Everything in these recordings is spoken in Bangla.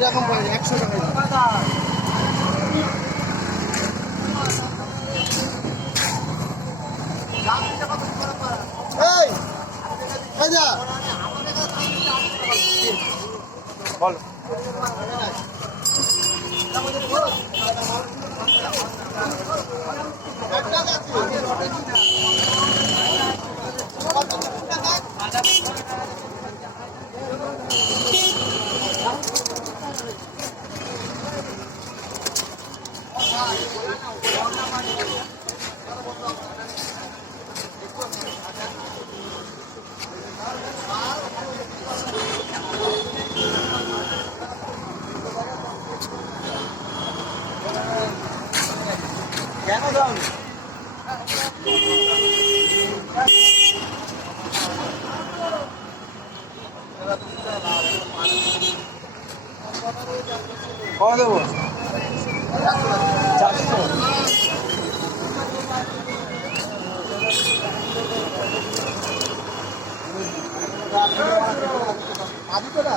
এরকম 100 টাকা। এই যা বল কেন দাও কত দেবো 400 আদি তো না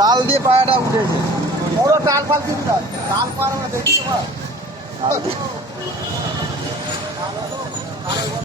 তাল দিয়ে পায়াটা উঠেছে বড় টাল ফাল দিবি না টাল পার আমরা দেখি